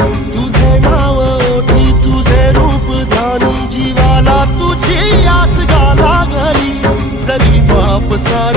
तुझे नाव ओठी तुझे रूप ध्यानी जीवाला तुझी आस गा लागली जरी बाप सा